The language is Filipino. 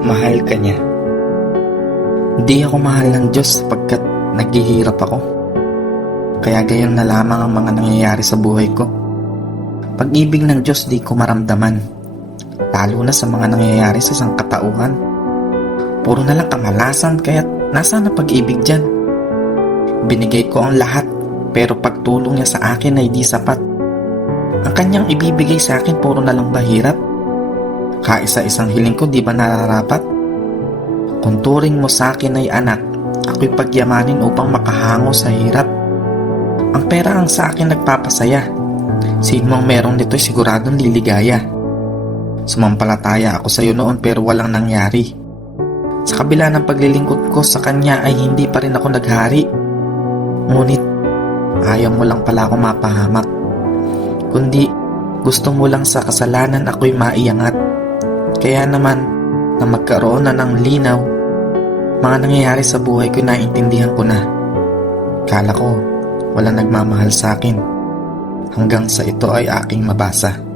Mahal ka niya. Hindi ako mahal ng Diyos sapagkat naghihirap ako. Kaya gayon na lamang ang mga nangyayari sa buhay ko. Pag-ibig ng Diyos di ko maramdaman, lalo na sa mga nangyayari sa sangkatauhan. Puro na lang kamalasan, kaya't nasaan na pag-ibig dyan? Binigay ko ang lahat, pero pagtulong niya sa akin ay di sapat. Ang kanyang ibibigay sa akin puro na lang bahirap. Kaisa-isang hiling ko di ba nararapat? Kung turing mo sa akin ay anak, ako'y pagyamanin upang makahango sa hirap. Ang pera ang sa akin nagpapasaya. Sino ang merong nito'y siguradong liligaya. Sumampalataya ako sa iyo noon pero walang nangyari. Sa kabila ng paglilingkod ko sa kanya ay hindi pa rin ako naghari. Ngunit ayaw mo lang pala ako mapahamak. Kundi gusto mo lang sa kasalanan ako'y maiangat. Kaya naman na magkaroon na ng linaw, mga nangyayari sa buhay ko naiintindihan ko na. Kala ko walang nagmamahal sa akin hanggang sa ito ay aking mabasa.